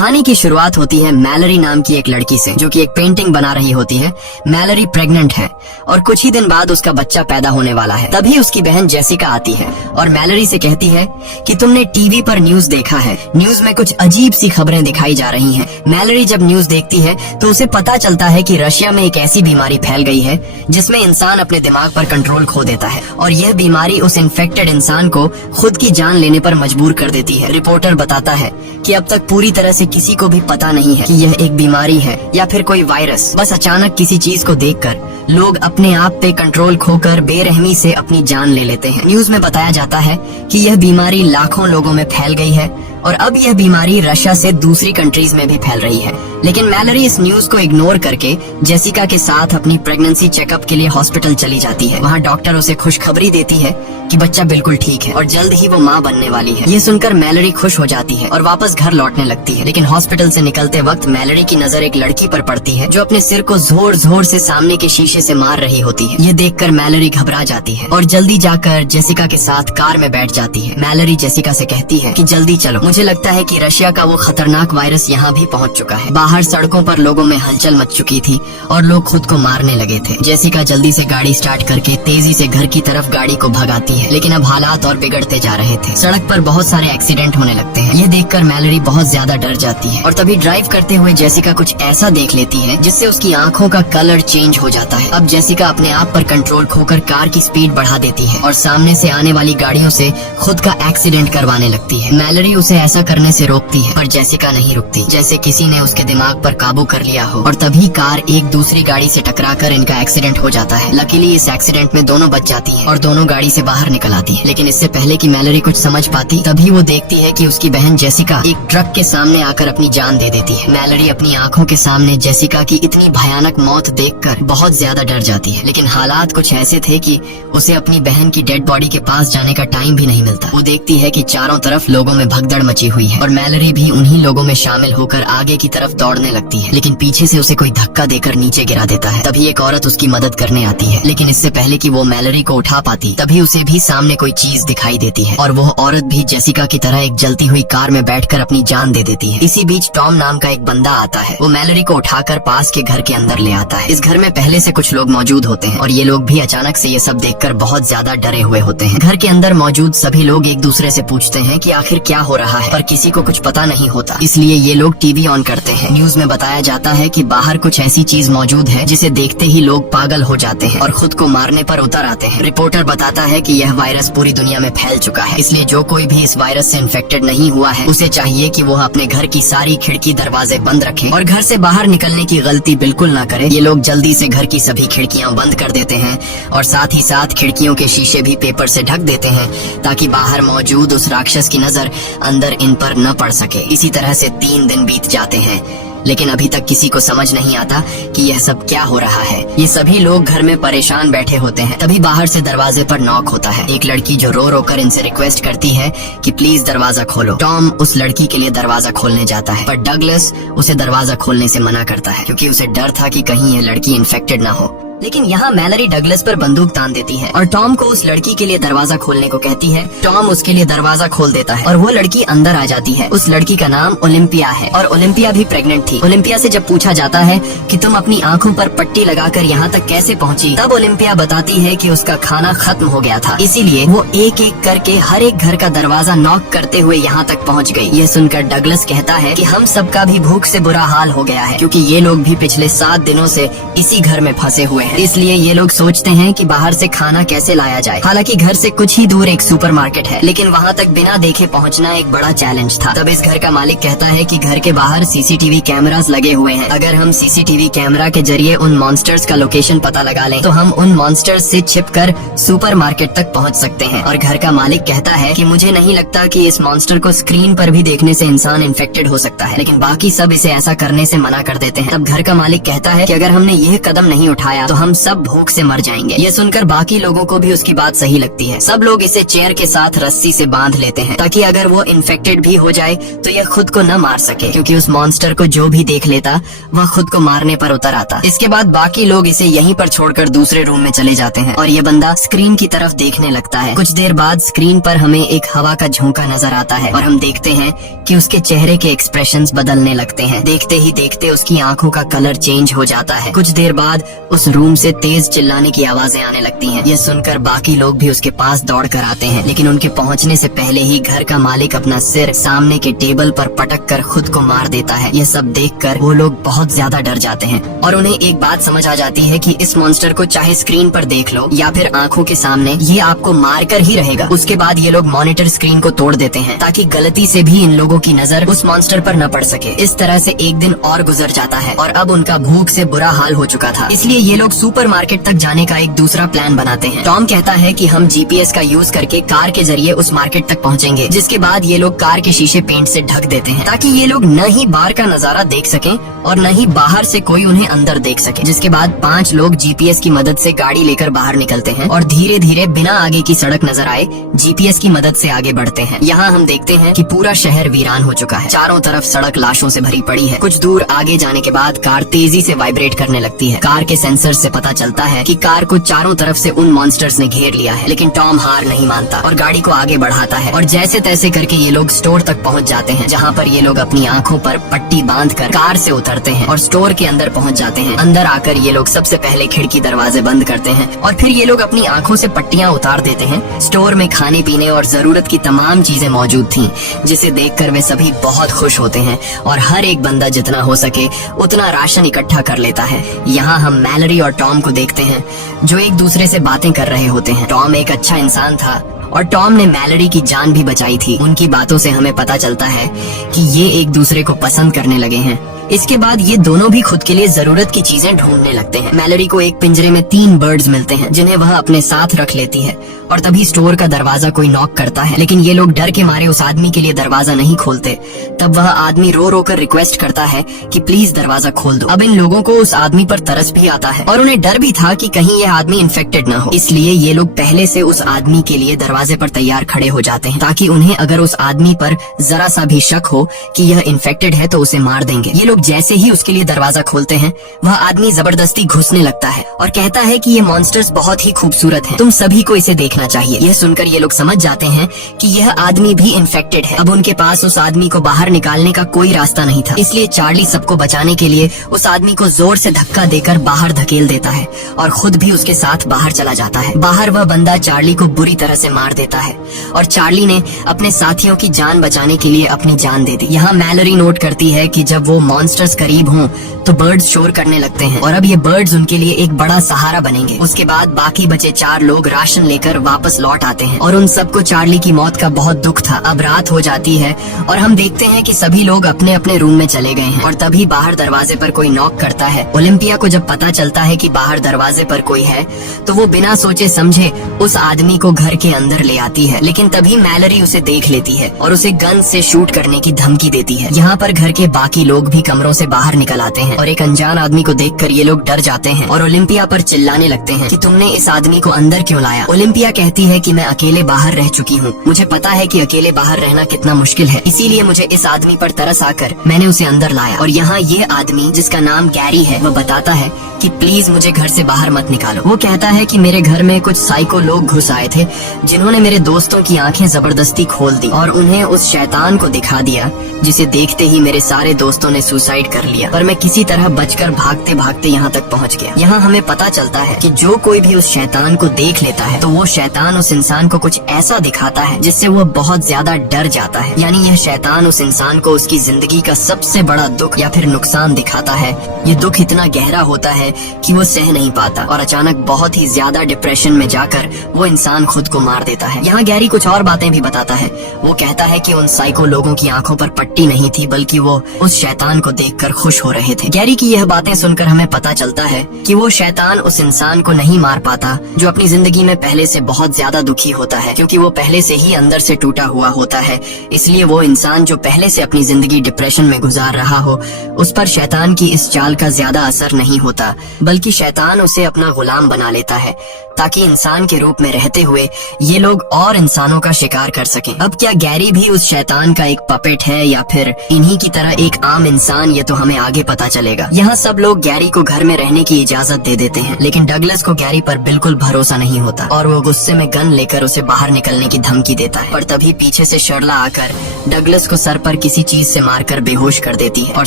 कहानी की शुरुआत होती है मैलरी नाम की एक लड़की से, जो कि एक पेंटिंग बना रही होती है। मैलरी प्रेग्नेंट है और कुछ ही दिन बाद उसका बच्चा पैदा होने वाला है। तभी उसकी बहन जेसिका आती है और मैलरी से कहती है कि तुमने टीवी पर न्यूज देखा है, न्यूज में कुछ अजीब सी खबरें दिखाई जा रही हैं। मैलरी जब न्यूज देखती है तो उसे पता चलता है कि रशिया में एक ऐसी बीमारी फैल गई है जिसमें इंसान अपने दिमाग पर कंट्रोल खो देता है और यह बीमारी उस इन्फेक्टेड इंसान को खुद की जान लेने पर मजबूर कर देती है। रिपोर्टर बताता है कि अब तक पूरी तरह से किसी को भी पता नहीं है कि यह एक बीमारी है या फिर कोई वायरस। बस अचानक किसी चीज को देखकर लोग अपने आप पे कंट्रोल खोकर बेरहमी से अपनी जान ले लेते हैं। न्यूज में बताया जाता है कि यह बीमारी लाखों लोगों में फैल गई है और अब यह बीमारी रशिया से दूसरी कंट्रीज में भी फैल रही है। लेकिन मैलरी इस न्यूज को इग्नोर करके जेसिका के साथ अपनी प्रेगनेंसी चेकअप के लिए हॉस्पिटल चली जाती है। वहाँ डॉक्टर उसे खुशखबरी देती है कि बच्चा बिल्कुल ठीक है और जल्द ही वो माँ बनने वाली है। ये सुनकर मैलरी खुश हो जाती है और वापस घर लौटने लगती है। लेकिन हॉस्पिटल से निकलते वक्त मैलरी की नजर एक लड़की पर पड़ती है जो अपने सिर को जोर जोर से सामने के शीशे से मार रही होती है। ये देखकर मैलरी घबरा जाती है और जल्दी जाकर जेसिका के साथ कार में बैठ जाती है। मैलरी जेसिका से कहती है कि जल्दी चलो, मुझे लगता है कि रशिया का वो खतरनाक वायरस यहाँ भी पहुँच चुका है। बाहर सड़कों पर लोगों में हलचल मच चुकी थी और लोग खुद को मारने लगे थे। जेसिका जल्दी से गाड़ी स्टार्ट करके तेजी से घर की तरफ गाड़ी को भगाती है, लेकिन अब हालात और बिगड़ते जा रहे थे। सड़क पर बहुत सारे एक्सीडेंट होने लगते हैं। ये देखकर मैलरी बहुत ज्यादा डर जाती है और तभी ड्राइव करते हुए जेसिका कुछ ऐसा देख लेती है जिससे उसकी आंखों का कलर चेंज हो जाता है। अब जेसिका अपने आप पर कंट्रोल खोकर कार की स्पीड बढ़ा देती है और सामने से आने वाली गाड़ियों से खुद का एक्सीडेंट करवाने लगती है। मैलरी उसे ऐसा करने से रोकती है पर जेसिका नहीं रुकती, जैसे किसी ने उसके दिमाग पर काबू कर लिया हो। और तभी कार एक दूसरी गाड़ी से टकराकर इनका एक्सीडेंट हो जाता है। लकीली इस एक्सीडेंट में दोनों बच जाती हैं और दोनों गाड़ी से बाहर निकल आती है। लेकिन इससे पहले कि मैलरी कुछ समझ पाती तभी वो देखती है कि उसकी बहन जेसिका एक ट्रक के सामने आकर अपनी जान दे देती है। मैलरी अपनी आंखों के सामने जेसिका की इतनी भयानक मौत देखकर बहुत ज्यादा डर जाती है। लेकिन हालात कुछ ऐसे थे कि उसे अपनी बहन की डेड बॉडी के पास जाने का टाइम भी नहीं मिलता। वो देखती है कि चारों तरफ लोगों में भगदड़ मची हुई है और मैलरी भी उन्हीं लोगों में शामिल होकर आगे की तरफ दौड़ने लगती है। लेकिन पीछे से उसे कोई धक्का देकर नीचे गिरा देता है। तभी एक औरत उसकी मदद करने आती है, लेकिन इससे पहले कि वो मैलरी को उठा पाती तभी उसे भी सामने कोई चीज दिखाई देती है और वो औरत भी जेसिका की तरह एक जलती हुई कार में बैठकर अपनी जान दे देती है। इसी बीच टॉम नाम का एक बंदा आता है। वो मैलरी को उठाकर पास के घर के अंदर ले आता है। इस घर में पहले से कुछ लोग मौजूद होते हैं और ये लोग भी अचानक से ये सब देखकर बहुत ज्यादा डरे हुए होते हैं। घर के अंदर मौजूद सभी लोग एक दूसरे से पूछते हैं कि आखिर क्या हो रहा है, पर किसी को कुछ पता नहीं होता। इसलिए ये लोग टीवी ऑन करते हैं। न्यूज में बताया जाता है कि बाहर कुछ ऐसी चीज मौजूद है जिसे देखते ही लोग पागल हो जाते हैं और खुद को मारने पर उतर आते हैं। रिपोर्टर बताता है कि यह वायरस पूरी दुनिया में फैल चुका है, इसलिए जो कोई भी इस वायरस से इन्फेक्टेड नहीं हुआ है उसे चाहिए कि वो अपने घर की सारी खिड़की दरवाजे बंद रखे और घर से बाहर निकलने की गलती बिल्कुल ना करे। ये लोग जल्दी से घर की सभी खिड़कियां बंद कर देते हैं और साथ ही साथ खिड़कियों के शीशे भी पेपर से ढक देते हैं ताकि बाहर मौजूद उस राक्षस की नजर अंदर इन पर न पड़ सके। इसी तरह से 3 दिन बीत जाते हैं, लेकिन अभी तक किसी को समझ नहीं आता कि यह सब क्या हो रहा है। ये सभी लोग घर में परेशान बैठे होते हैं। तभी बाहर से दरवाजे पर नॉक होता है। एक लड़की जो रो रो कर इनसे रिक्वेस्ट करती है कि प्लीज दरवाजा खोलो। टॉम उस लड़की के लिए दरवाजा खोलने जाता है, पर डगलस उसे दरवाजा खोलने से मना करता है क्योंकि उसे डर था कि कहीं यह लड़की इन्फेक्टेड ना हो। लेकिन यहाँ मैलरी डगलस पर बंदूक तान देती है और टॉम को उस लड़की के लिए दरवाजा खोलने को कहती है। टॉम उसके लिए दरवाजा खोल देता है और वो लड़की अंदर आ जाती है। उस लड़की का नाम ओलिम्पिया है और ओलिम्पिया भी प्रेग्नेंट थी। ओलिम्पिया से जब पूछा जाता है कि तुम अपनी आंखों पर पट्टी लगाकर यहाँ तक कैसे पहुँची, तब ओलिम्पिया बताती है कि उसका खाना खत्म हो गया था, इसीलिए वो एक एक करके हर एक घर का दरवाजा नॉक करते हुए यहाँ तक पहुँच गई। ये सुनकर डगलस कहता है कि हम सबका भी भूख से बुरा हाल हो गया है क्योंकि ये लोग भी पिछले 7 दिनों से इसी घर में फंसे हुए हैं। इसलिए ये लोग सोचते हैं कि बाहर से खाना कैसे लाया जाए। हालांकि घर से कुछ ही दूर एक सुपरमार्केट है, लेकिन वहाँ तक बिना देखे पहुँचना एक बड़ा चैलेंज था। तब इस घर का मालिक कहता है कि घर के बाहर सीसीटीवी कैमरास लगे हुए हैं। अगर हम सीसीटीवी कैमरा के जरिए उन मॉन्स्टर्स का लोकेशन पता लगा लें तो हम उन मॉन्स्टर्स से छिपकर सुपरमार्केट तक पहुँच सकते हैं। और घर का मालिक कहता है कि मुझे नहीं लगता कि इस मॉन्स्टर को स्क्रीन पर भी देखने से इंसान इन्फेक्टेड हो सकता है, लेकिन बाकी सब इसे ऐसा करने से मना कर देते हैं। तब घर का मालिक कहता है कि अगर हमने यह कदम नहीं उठाया तो हम सब भूख से मर जाएंगे। ये सुनकर बाकी लोगों को भी उसकी बात सही लगती है। सब लोग इसे चेयर के साथ रस्सी से बांध लेते हैं ताकि अगर वो इन्फेक्टेड भी हो जाए तो यह खुद को न मार सके, क्योंकि उस मॉन्स्टर को जो भी देख लेता वह खुद को मारने पर उतर आता। इसके बाद बाकी लोग इसे यहीं पर छोड़कर दूसरे रूम में चले जाते हैं और ये बंदा स्क्रीन की तरफ देखने लगता है। कुछ देर बाद स्क्रीन पर हमें एक हवा का झोंका नजर आता है और हम देखते हैं कि उसके चेहरे के एक्सप्रेशंस बदलने लगते हैं। देखते ही देखते उसकी आंखों का कलर चेंज हो जाता है। कुछ देर बाद उस रूम से तेज चिल्लाने की आवाजें आने लगती हैं। यह सुनकर बाकी लोग भी उसके पास दौड़ कर आते हैं, लेकिन उनके पहुंचने से पहले ही घर का मालिक अपना सिर सामने के टेबल पर पटक कर खुद को मार देता है। यह सब देखकर वो लोग बहुत ज्यादा डर जाते हैं और उन्हें एक बात समझ आ जाती है कि इस मॉन्स्टर को चाहे स्क्रीन पर देख लो या फिर आंखों के सामने, ये आपको मार कर ही रहेगा। उसके बाद ये लोग मॉनिटर स्क्रीन को तोड़ देते हैं ताकि गलती से भी इन लोगों की नजर उस मॉन्स्टर पर न पड़ सके। इस तरह से एक दिन और गुजर जाता है और अब उनका भूख से बुरा हाल हो चुका था, इसलिए ये लोग सुपरमार्केट तक जाने का एक दूसरा प्लान बनाते हैं। टॉम कहता है कि हम जीपीएस का यूज करके कार के जरिए उस मार्केट तक पहुंचेंगे, जिसके बाद ये लोग कार के शीशे पेंट से ढक देते हैं ताकि ये लोग न ही बाहर का नजारा देख सकें और न ही बाहर से कोई उन्हें अंदर देख सके। जिसके बाद 5 लोग जीपीएस की मदद से गाड़ी लेकर बाहर निकलते हैं और धीरे धीरे बिना आगे की सड़क नजर आए जीपीएस की मदद से आगे बढ़ते हैं। यहाँ हम देखते हैं कि पूरा शहर वीरान हो चुका है। चारों तरफ सड़क लाशों से भरी पड़ी है। कुछ दूर आगे जाने के बाद कार तेजी से वाइब्रेट करने लगती है। कार के सेंसर से पता चलता है कि कार को चारों तरफ से उन मॉन्स्टर्स ने घेर लिया है, लेकिन टॉम हार नहीं मानता और गाड़ी को आगे बढ़ाता है और जैसे तैसे करके ये लोग स्टोर तक पहुँच जाते हैं, जहाँ पर ये लोग अपनी आंखों पर पट्टी बांधकर कार से उतरते हैं और स्टोर के अंदर पहुँच जाते हैं। अंदर आकर ये लोग सबसे पहले खिड़की दरवाजे बंद करते हैं और फिर ये लोग अपनी आंखों से पट्टियां उतार देते हैं। स्टोर में खाने पीने और जरूरत की तमाम चीजें मौजूद थीं, जिसे देखकर वे सभी बहुत खुश होते हैं और हर एक बंदा जितना हो सके उतना राशन इकट्ठा कर लेता है। यहाँ हम मैलरी और टॉम को देखते हैं जो एक दूसरे से बातें कर रहे होते हैं। टॉम एक अच्छा इंसान था और टॉम ने मैलरी की जान भी बचाई थी। उनकी बातों से हमें पता चलता है कि ये एक दूसरे को पसंद करने लगे हैं। इसके बाद ये दोनों भी खुद के लिए जरूरत की चीजें ढूंढने लगते हैं। मैलरी को एक पिंजरे में 3 बर्ड्स मिलते हैं जिन्हें वह अपने साथ रख लेती है और तभी स्टोर का दरवाजा कोई नॉक करता है, लेकिन ये लोग डर के मारे उस आदमी के लिए दरवाजा नहीं खोलते। तब वह आदमी रो रो कर रिक्वेस्ट करता है कि प्लीज दरवाजा खोल दो। अब इन लोगों को उस आदमी पर तरस भी आता है और उन्हें डर भी था कि कहीं यह आदमी इन्फेक्टेड न हो, इसलिए ये लोग पहले से उस आदमी के लिए दरवाजे पर तैयार खड़े हो जाते हैं ताकि उन्हें अगर उस आदमी पर जरा सा भी शक हो कि यह इन्फेक्टेड है तो उसे मार देंगे। ये लोग जैसे ही उसके लिए दरवाजा खोलते हैं, वह आदमी जबरदस्ती घुसने लगता है और कहता है कि ये मॉन्स्टर्स बहुत ही खूबसूरत हैं, तुम सभी को इसे देखना चाहिए। यह सुनकर ये लोग समझ जाते हैं कि यह आदमी भी इन्फेक्टेड है। अब उनके पास उस आदमी को बाहर निकालने का कोई रास्ता नहीं था, इसलिए चार्ली सबको बचाने के लिए उस आदमी को जोर से धक्का देकर बाहर धकेल देता है और खुद भी उसके साथ बाहर चला जाता है। बाहर वह बंदा चार्ली को बुरी तरह से मार देता है और चार्ली ने अपने साथियों की जान बचाने के लिए अपनी जान दे दी। यहाँ मैलरी नोट करती है कि जब वो मॉन्स्टर्स करीब हों तो बर्ड्स शोर करने लगते हैं और अब ये बर्ड्स उनके लिए एक बड़ा सहारा बनेंगे। उसके बाद बाकी बचे 4 लोग राशन लेकर वापस लौट आते हैं और उन सबको चार्ली की मौत का बहुत दुख था। अब रात हो जाती है और हम देखते हैं कि सभी लोग अपने अपने रूम में चले गए हैं और तभी बाहर दरवाजे पर कोई नॉक करता है। ओलिम्पिया को जब पता चलता है कि बाहर दरवाजे पर कोई है तो वो बिना सोचे समझे उस आदमी को घर के अंदर ले आती है, लेकिन तभी मैलरी उसे देख लेती है और उसे गन से शूट करने की धमकी देती है। यहाँ पर घर के बाकी लोग भी कमरों से बाहर निकल आते हैं और एक अनजान आदमी को देखकर ये लोग डर जाते हैं और ओलिम्पिया पर चिल्लाने लगते हैं कि तुमने इस आदमी को अंदर क्यों लाया। ओलिम्पिया कहती है कि मैं अकेले बाहर रह चुकी हूँ, मुझे पता है कि अकेले बाहर रहना कितना मुश्किल है, इसीलिए मुझे इस आदमी पर तरस आकर मैंने उसे अंदर लाया। और यहाँ ये आदमी जिसका नाम गैरी है वह बताता है कि प्लीज मुझे घर से बाहर मत निकालो। वो कहता है कि मेरे घर में कुछ साइको लोग घुस आए थे जिन्होंने मेरे दोस्तों की आंखें जबरदस्ती खोल दी और उन्हें उस शैतान को दिखा दिया जिसे देखते ही मेरे सारे दोस्तों ने सुसाइड कर लिया, पर मैं किसी तरह बचकर भागते भागते यहाँ तक पहुँच गया। यहाँ हमें पता चलता है कि जो कोई भी उस शैतान को देख लेता है तो वो शैतान उस इंसान को कुछ ऐसा दिखाता है जिससे वो बहुत ज्यादा डर जाता है। यानी यह शैतान उस इंसान को उसकी जिंदगी का सबसे बड़ा दुख या फिर नुकसान दिखाता है। ये दुख इतना गहरा होता है कि वो सह नहीं पाता और अचानक बहुत ही ज्यादा डिप्रेशन में जाकर वो इंसान खुद को मार देता है। यहाँ गैरी कुछ और बातें भी बताता है। वो कहता है कि उन साइको लोगों की आंखों पर पट्टी नहीं थी बल्कि वो उस शैतान को को देखकर खुश हो रहे थे। गैरी की यह बातें सुनकर हमें पता चलता है कि वो शैतान उस इंसान को नहीं मार पाता जो अपनी जिंदगी में पहले से बहुत ज्यादा दुखी होता है, क्योंकि वो पहले से ही अंदर से टूटा हुआ होता है। इसलिए वो इंसान जो पहले से अपनी जिंदगी डिप्रेशन में गुजार रहा हो, उस पर शैतान की इस चाल का ज्यादा असर नहीं होता, बल्कि शैतान उसे अपना गुलाम बना लेता है ताकि इंसान के रूप में रहते हुए ये लोग और इंसानों का शिकार कर सकें। अब क्या गैरी भी उस शैतान का एक पपेट है या फिर इन्हीं की तरह एक आम इंसान, ये तो हमें आगे पता चलेगा। यहाँ सब लोग गैरी को घर में रहने की इजाजत दे देते हैं, लेकिन डगलस को गैरी पर बिल्कुल भरोसा नहीं होता और वो गुस्से में गन लेकर उसे बाहर निकलने की धमकी देता है। और तभी पीछे से शर्ला आकर डगलस को सर पर किसी चीज से मारकर बेहोश कर देती है और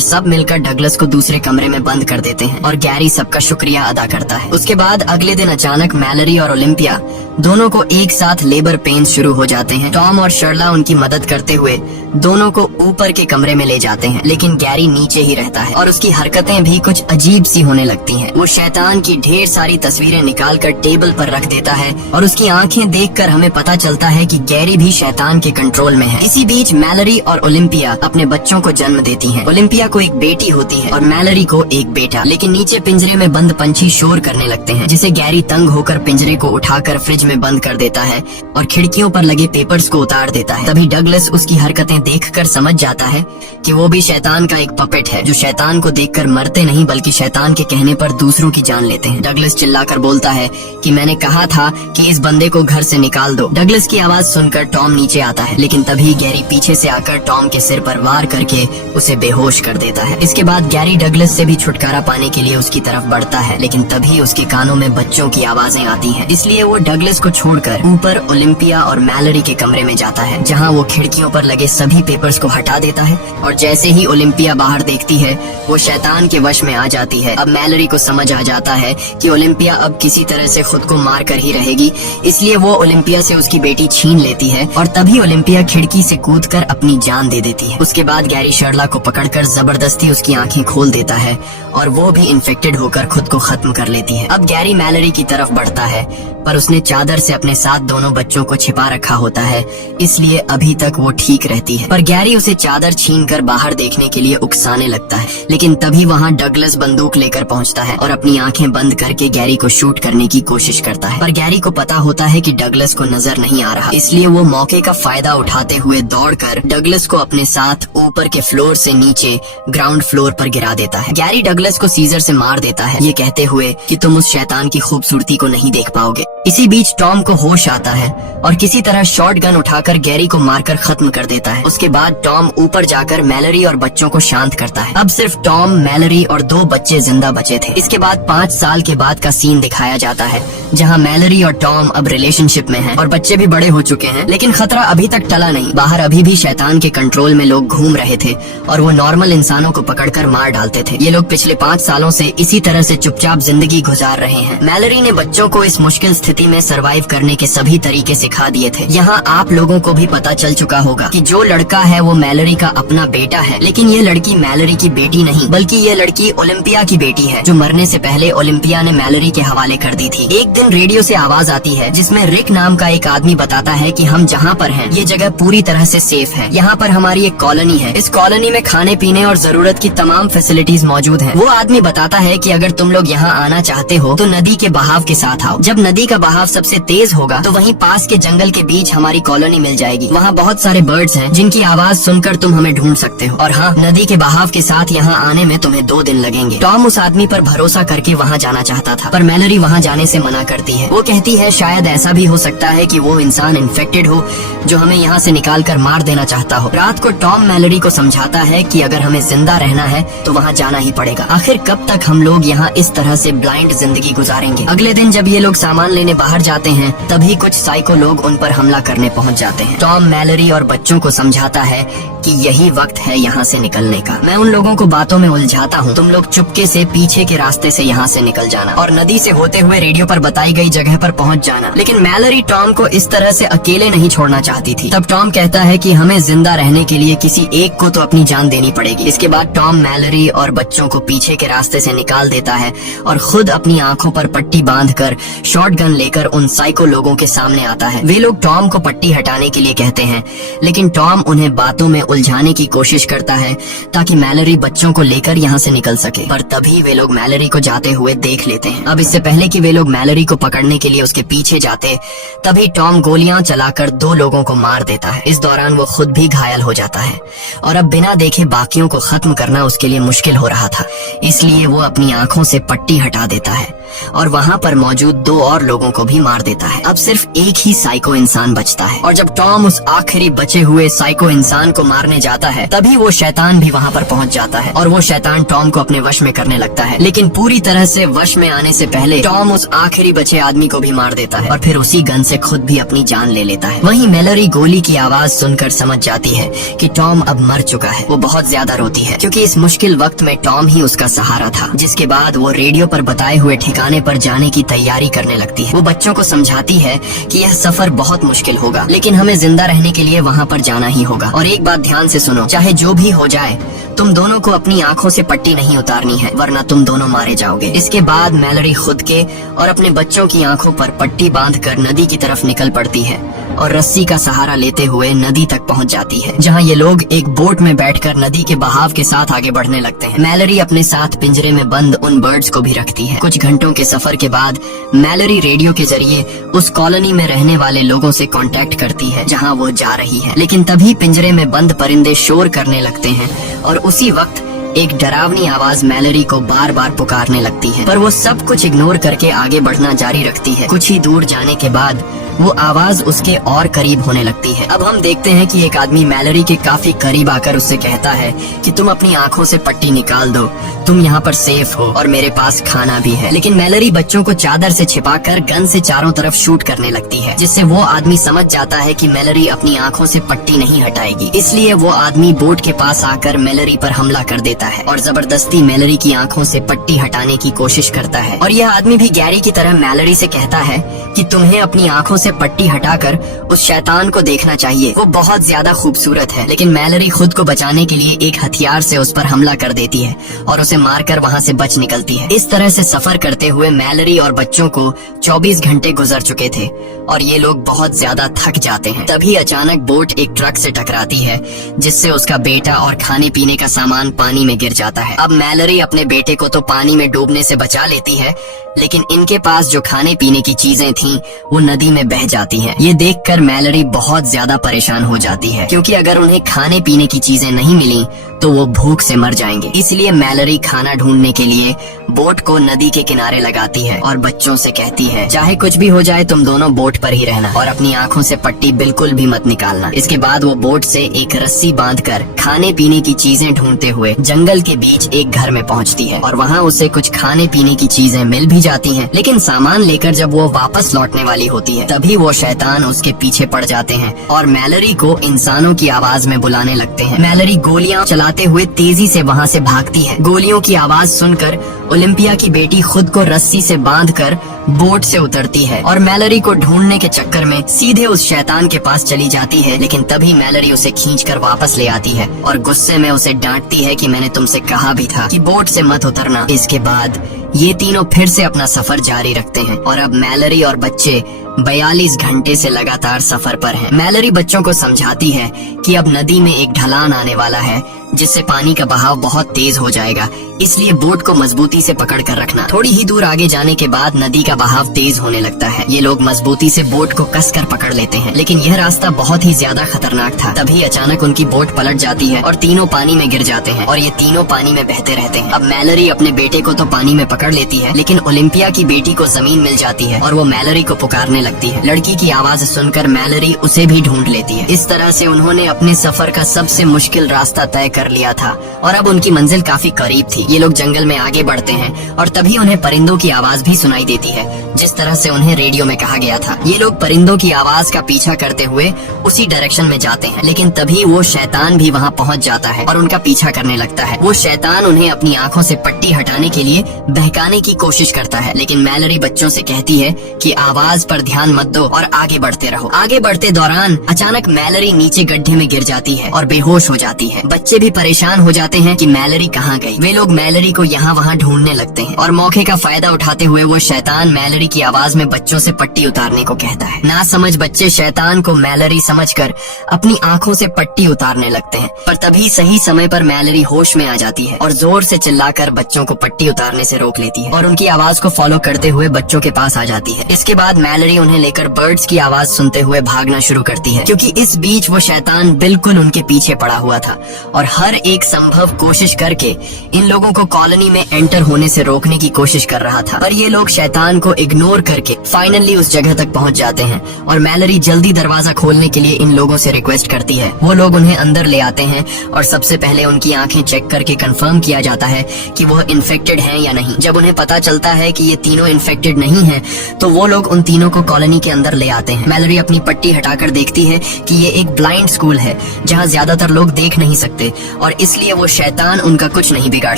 सब मिलकर डगलस को दूसरे कमरे में बंद कर देते हैं और गैरी सबका शुक्रिया अदा करता है। उसके बाद अगले दिन अचानक मैलरी और ओलिम्पिया दोनों को एक साथ लेबर पेन्स शुरू हो जाते हैं। टॉम और शर्ला उनकी मदद करते हुए दोनों को ऊपर के कमरे में ले जाते हैं, लेकिन गैरी नीचे ही रहता है और उसकी हरकतें भी कुछ अजीब सी होने लगती हैं। वो शैतान की ढेर सारी तस्वीरें निकालकर टेबल पर रख देता है और उसकी आंखें देखकर हमें पता चलता है कि गैरी भी शैतान के कंट्रोल में है। इसी बीच मैलरी और ओलिम्पिया अपने बच्चों को जन्म देती हैं। ओलिम्पिया को एक बेटी होती है और मैलरी को एक बेटा। लेकिन नीचे पिंजरे में बंद पंछी शोर करने लगते हैं, जिसे गैरी तंग होकर पिंजरे को उठाकर फ्रिज में बंद कर देता है और खिड़कियों पर लगे पेपर्स को उतार देता है। तभी डगलस उसकी हरकतें देखकर समझ जाता है कि वो भी शैतान का एक पपेट है, जो शैतान को देखकर मरते नहीं बल्कि शैतान के कहने पर दूसरों की जान लेते हैं। डगलस चिल्लाकर बोलता है कि मैंने कहा था कि इस बंदे को घर से निकाल दो। डगलस की आवाज सुनकर टॉम नीचे आता है, लेकिन तभी गैरी पीछे से आकर टॉम के सिर पर वार करके उसे बेहोश कर देता है। इसके बाद गैरी डगलस से भी छुटकारा पाने के लिए उसकी तरफ बढ़ता है, लेकिन तभी उसके कानों में बच्चों की आवाजें आती हैं। इसलिए वो डगलस को छोड़कर ऊपर ओलिम्पिया और मैलरी के कमरे में जाता है, जहाँ वो खिड़कियों पर लगे सभी पेपर्स को हटा देता है और जैसे ही ओलिम्पिया बाहर देखती है वो शैतान के वश में आ जाती है। अब मैलरी को समझ आ जाता है कि ओलिम्पिया अब किसी तरह से खुद को मार कर ही रहेगी, इसलिए वो ओलिम्पिया से उसकी बेटी छीन लेती है और तभी ओलिम्पिया खिड़की से कूदकर अपनी जान दे देती है। उसके बाद गैरी शर्ला को पकड़कर जबरदस्ती उसकी आंखें खोल देता है और वो भी इन्फेक्टेड होकर खुद को खत्म कर लेती है। अब गैरी मैलरी की तरफ बढ़ता है, पर उसने चादर से अपने साथ दोनों बच्चों को छिपा रखा होता है, इसलिए अभी तक वो ठीक रहती है। पर गैरी उसे चादर छीनकर बाहर देखने के लिए उकसाने लगता है, लेकिन तभी वहाँ डगलस बंदूक लेकर पहुँचता है और अपनी आंखें बंद करके गैरी को शूट करने की कोशिश करता है। पर गैरी को पता होता है कि डगलस को नजर नहीं आ रहा, इसलिए वो मौके का फायदा उठाते हुए दौड़कर डगलस को अपने साथ ऊपर के फ्लोर से नीचे ग्राउंड फ्लोर पर गिरा देता है। गैरी डगलस को सीजर से मार देता है, ये कहते हुए कि तुम उस शैतान की खूबसूरती को नहीं देख पाओगे। इसी बीच टॉम को होश आता है और किसी तरह शॉट गन उठाकर गैरी को मारकर खत्म कर देता है। उसके बाद टॉम ऊपर जाकर मैलरी और बच्चों को शांत करता है। अब सिर्फ टॉम, मैलरी और 2 बच्चे जिंदा बचे थे। इसके बाद 5 साल के बाद का सीन दिखाया जाता है, जहां मैलरी और टॉम अब रिलेशनशिप में हैं और बच्चे भी बड़े हो चुके हैं, लेकिन खतरा अभी तक टला नहीं। बाहर अभी भी शैतान के कंट्रोल में लोग घूम रहे थे और वो नॉर्मल इंसानों को पकड़कर मार डालते थे। ये लोग पिछले 5 सालों से इसी तरह से चुपचाप जिंदगी गुजार रहे हैं। मैलरी ने बच्चों को इस मुश्किल स्थिति में सरवाइव करने के सभी तरीके सिखा दिए थे। यहाँ आप लोगों को भी पता चल चुका होगा कि जो लड़का है वो मैलरी का अपना बेटा है, लेकिन ये लड़की मैलरी की बेटी नहीं, बल्कि ये लड़की ओलिम्पिया की बेटी है, जो मरने से पहले ओलिम्पिया ने मैलरी के हवाले कर दी थी। एक दिन रेडियो से आवाज आती है जिसमें रिक नाम का एक आदमी बताता है कि हम जहाँ पर हैं ये जगह पूरी तरह से सेफ है। यहाँ पर हमारी एक कॉलोनी है, इस कॉलोनी में खाने पीने और जरूरत की तमाम फैसिलिटीज मौजूद हैं। वो आदमी बताता है कि अगर तुम लोग यहाँ आना चाहते हो तो नदी के बहाव के साथ आओ। जब नदी का बहाव सबसे तेज होगा तो वहीं पास के जंगल के बीच हमारी कॉलोनी मिल जाएगी। वहाँ बहुत सारे बर्ड्स हैं जिनकी आवाज सुनकर तुम हमें ढूंढ सकते हो, और हाँ, नदी के बहाव के साथ यहाँ आने में तुम्हें 2 दिन लगेंगे। टॉम उस आदमी पर भरोसा करके वहाँ जाना चाहता था, पर मैलरी वहाँ जाने से मना करती है। वो कहती है शायद ऐसा भी हो सकता है कि वो इंसान इन्फेक्टेड हो जो हमें यहाँ से निकाल कर मार देना चाहता हो। रात को टॉम मैलरी को समझाता है कि अगर हमें जिंदा रहना है तो वहाँ जाना ही पड़ेगा। आखिर कब तक हम लोग यहाँ इस तरह से ब्लाइंड जिंदगी गुजारेंगे। अगले दिन जब ये लोग सामान लेने बाहर जाते हैं तभी कुछ साइको लोग उन पर हमला करने पहुँच जाते हैं। टॉम मैलरी और बच्चों को समझाता है कि यही वक्त है यहाँ से निकलने का। मैं उन लोगों को बातों में उलझाता हूँ, तुम लोग चुपके से पीछे के रास्ते से यहाँ से निकल जाना और नदी से होते हुए रेडियो पर बताई गई जगह पर पहुँच जाना। लेकिन मैलरी टॉम को इस तरह से अकेले नहीं छोड़ना चाहती थी। तब टॉम कहता है कि हमें जिंदा रहने के लिए किसी एक को तो अपनी जान देनी पड़ेगी। इसके बाद टॉम मैलरी और बच्चों को पीछे के रास्ते से निकाल देता है और खुद अपनी आंखों पर पट्टी बांधकर शॉटगन लेकर उन साइको लोगों के सामने आता है। वे लोग टॉम को पट्टी हटाने के लिए कहते हैं, लेकिन टॉम उन्हें बातों में उलझाने की कोशिश करता है ताकि मैलरी बच्चों को लेकर यहाँ से निकल सके। पर तभी वे लोग मैलरी को जाते हुए देख लेते हैं। अब इससे पहले कि वे लोग मैलरी को पकड़ने के लिए उसके पीछे जाते, तभी टॉम गोलियां चलाकर 2 लोगों को मार देता है। इस दौरान वो खुद भी घायल हो जाता है और अब बिना देखे बाकियों को खत्म करना उसके लिए मुश्किल हो रहा था, इसलिए वो अपनी आंखों से पट्टी हटा देता है और वहाँ पर मौजूद 2 और लोगों को भी मार देता है। अब सिर्फ एक ही साइको इंसान बचता है और जब टॉम उस आखिरी बचे हुए साइको इंसान को मारने जाता है, तभी वो शैतान भी वहाँ पर पहुँच जाता है और वो शैतान टॉम को अपने वश में करने लगता है। लेकिन पूरी तरह से वश में आने से पहले टॉम उस आखिरी बचे आदमी को भी मार देता है और फिर उसी गन से खुद भी अपनी जान ले लेता है। वहीं मैलरी गोली की आवाज सुनकर समझ जाती है कि टॉम अब मर चुका है। वो बहुत ज्यादा रोती है क्योंकि इस मुश्किल वक्त में टॉम ही उसका सहारा था। जिसके बाद वो रेडियो पर बताए हुए ठिकाने पर जाने की तैयारी करने लगती है। वो बच्चों को समझाती है कि यह सफर बहुत मुश्किल होगा, लेकिन हमें जिंदा रहने के लिए वहाँ पर जाना ही होगा। और एक बात ध्यान से सुनो, चाहे जो भी हो जाए, तुम दोनों को अपनी आंखों से पट्टी नहीं उतारनी है, वरना तुम दोनों मारे जाओगे। इसके बाद मैलरी खुद के और अपने बच्चों की आंखों पर पट्टी बांधकर नदी की तरफ निकल पड़ती है और रस्सी का सहारा लेते हुए नदी तक पहुंच जाती है, जहां ये लोग एक बोट में बैठकर नदी के बहाव के साथ आगे बढ़ने लगते हैं। मैलरी अपने साथ पिंजरे में बंद उन बर्ड्स को भी रखती है। कुछ घंटों के सफर के बाद मैलरी रेडियो के जरिए उस कॉलोनी में रहने वाले लोगों से कांटेक्ट करती है जहां वो जा रही है। लेकिन तभी पिंजरे में बंद परिंदे शोर करने लगते हैं और उसी वक्त एक डरावनी आवाज मैलरी को बार बार पुकारने लगती है, पर वो सब कुछ इग्नोर करके आगे बढ़ना जारी रखती है। कुछ ही दूर जाने के बाद वो आवाज उसके और करीब होने लगती है। अब हम देखते हैं कि एक आदमी मैलरी के काफी करीब आकर उससे कहता है कि तुम अपनी आंखों से पट्टी निकाल दो, तुम यहाँ पर सेफ हो और मेरे पास खाना भी है। लेकिन मैलरी बच्चों को चादर से छिपाकर गन से चारों तरफ शूट करने लगती है, जिससे वो आदमी समझ जाता है कि मैलरी अपनी आंखों से पट्टी नहीं हटाएगी। इसलिए वो आदमी बोट के पास आकर मैलरी पर हमला कर देता है और जबरदस्ती मैलरी की आंखों से पट्टी हटाने की कोशिश करता है। और यह आदमी भी गैरी की तरह मैलरी से कहता है कि तुम्हें अपनी आंखों से पट्टी हटाकर उस शैतान को देखना चाहिए, वो बहुत ज्यादा खूबसूरत है। लेकिन मैलरी खुद को बचाने के लिए एक हथियार से उस पर हमला कर देती है और उसे मारकर वहाँ से बच निकलती है। इस तरह से सफर करते हुए मैलरी और बच्चों को 24 घंटे गुजर चुके थे और ये लोग बहुत ज्यादा थक जाते हैं। तभी अचानक बोट एक ट्रक से टकराती है, जिससे उसका बेटा और खाने पीने का सामान पानी में गिर जाता है। अब मैलरी अपने बेटे को तो पानी में डूबने से बचा लेती है, लेकिन इनके पास जो खाने पीने की चीजें थीं, वो नदी में बह जाती हैं। ये देखकर मैलरी बहुत ज्यादा परेशान हो जाती है, क्योंकि अगर उन्हें खाने पीने की चीजें नहीं मिली तो वो भूख से मर जाएंगे। इसलिए मैलरी खाना ढूंढने के लिए बोट को नदी के किनारे लगाती है और बच्चों से कहती है, चाहे कुछ भी हो जाए तुम दोनों बोट पर ही रहना और अपनी आंखों से पट्टी बिल्कुल भी मत निकालना। इसके बाद वो बोट से एक रस्सी बांधकर खाने पीने की चीजें ढूंढते हुए जंगल के बीच एक घर में पहुंचती है और वहाँ उसे कुछ खाने पीने की चीजें मिल भी जाती हैं। लेकिन सामान लेकर जब वो वापस लौटने वाली होती है, तभी वो शैतान उसके पीछे पड़ जाते हैं और मैलरी को इंसानों की आवाज में बुलाने लगते हैं। मैलरी गोलियां चलाते हुए तेजी से वहाँ से भागती है। गोलियों की आवाज सुनकर ओलिम्पिया की बेटी खुद को रस्सी से बांधकर बोट से उतरती है और मैलरी को ढूंढने के चक्कर में सीधे उस शैतान के पास चली जाती है। लेकिन तभी मैलरी उसे खींचकर वापस ले आती है और गुस्से में उसे डांटती है कि मैंने तुमसे कहा भी था कि बोट से मत उतरना। इसके बाद ये तीनों फिर से अपना सफर जारी रखते हैं और अब मैलरी और बच्चे 42 घंटे से लगातार सफर पर हैं। मैलरी बच्चों को समझाती है कि अब नदी में एक ढलान आने वाला है, जिससे पानी का बहाव बहुत तेज हो जाएगा, इसलिए बोट को मजबूती से पकड़ कर रखना। थोड़ी ही दूर आगे जाने के बाद नदी का बहाव तेज होने लगता है। ये लोग मजबूती से बोट को कसकर पकड़ लेते हैं, लेकिन यह रास्ता बहुत ही ज्यादा खतरनाक था। तभी अचानक उनकी बोट पलट जाती है और तीनों पानी में गिर जाते हैं और ये तीनों पानी में बहते रहते हैं। अब मैलरी अपने बेटे को तो पानी में पकड़ लेती है, लेकिन ओलिम्पिया की बेटी को जमीन मिल जाती है और वो मैलरी को पुकारने लगती है। लड़की की आवाज सुनकर मैलरी उसे भी ढूंढ लेती है। इस तरह से उन्होंने अपने सफर का सबसे मुश्किल रास्ता तय कर लिया था और अब उनकी मंजिल काफी करीब थी। ये लोग जंगल में आगे बढ़ते हैं और तभी उन्हें परिंदों की आवाज भी सुनाई देती है, जिस तरह से उन्हें रेडियो में कहा गया था। ये लोग परिंदों की आवाज का पीछा करते हुए उसी डायरेक्शन में जाते हैं, लेकिन तभी वो शैतान भी वहाँ पहुँच जाता है और उनका पीछा करने लगता है। वो शैतान उन्हें अपनी आंखों से पट्टी हटाने के लिए बहकाने की कोशिश करता है, लेकिन मैलरी बच्चों से कहती है कि आवाज पर ध्यान मत दो और आगे बढ़ते रहो। आगे बढ़ते दौरान अचानक मैलरी नीचे गड्ढे में गिर जाती है और बेहोश हो जाती है। बच्चे भी परेशान हो जाते हैं कि मैलरी कहाँ गई। वे लोग मैलरी को यहाँ वहाँ ढूंढने लगते हैं और मौके का फायदा उठाते हुए वो शैतान मैलरी की आवाज में बच्चों से पट्टी उतारने को कहता है। ना समझ बच्चे शैतान को मैलरी समझकर अपनी आंखों से पट्टी उतारने लगते हैं, पर तभी सही समय पर मैलरी होश में आ जाती है और जोर से चिल्लाकर बच्चों को पट्टी उतारने से रोक लेती है और उनकी आवाज को फॉलो करते हुए बच्चों के पास आ जाती है। इसके बाद मैलरी उन्हें लेकर बर्ड्स की आवाज सुनते हुए भागना शुरू करती है, क्योंकि इस बीच वो शैतान बिल्कुल उनके पीछे पड़ा हुआ था और हर एक संभव कोशिश करके इन लोगों को कॉलोनी में एंटर होने से रोकने की कोशिश कर रहा था। पर ये लोग शैतान को इग्नोर करके फाइनली उस जगह तक पहुंच जाते हैं और मैलरी जल्दी दरवाजा खोलने के लिए इन लोगों से रिक्वेस्ट करती है। वो लोग उन्हें अंदर ले आते हैं और सबसे पहले उनकी आंखें चेक करके कंफर्म किया जाता है कि वह इन्फेक्टेड हैं या नहीं। जब उन्हें पता चलता है कि ये तीनों इन्फेक्टेड नहीं हैं, तो वो लोग उन तीनों को कॉलोनी के अंदर ले आते हैं। मैलरी अपनी पट्टी हटाकर देखती है कि ये एक ब्लाइंड स्कूल है जहाँ ज्यादातर लोग देख नहीं सकते और इसलिए वो शैतान उनका कुछ नहीं बिगाड़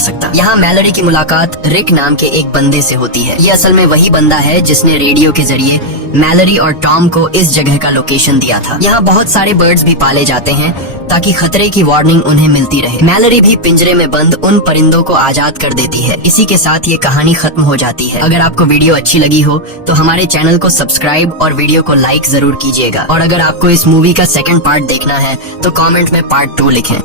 सकता। यहाँ मैलरी की मुलाकात रिक नाम के एक बंदे से होती है। ये असल में वही बंदा है जिसने रेडियो के जरिए मैलरी और टॉम को इस जगह का लोकेशन दिया था। यहाँ बहुत सारे बर्ड्स भी पाले जाते हैं ताकि खतरे की वार्निंग उन्हें मिलती रहे। मैलरी भी पिंजरे में बंद उन परिंदों को आजाद कर देती है। इसी के साथ ये कहानी खत्म हो जाती है। अगर आपको वीडियो अच्छी लगी हो तो हमारे चैनल को सब्सक्राइब और वीडियो को लाइक जरूर कीजिएगा। और अगर आपको इस मूवी का सेकंड पार्ट देखना है तो कमेंट में पार्ट 2 लिखें।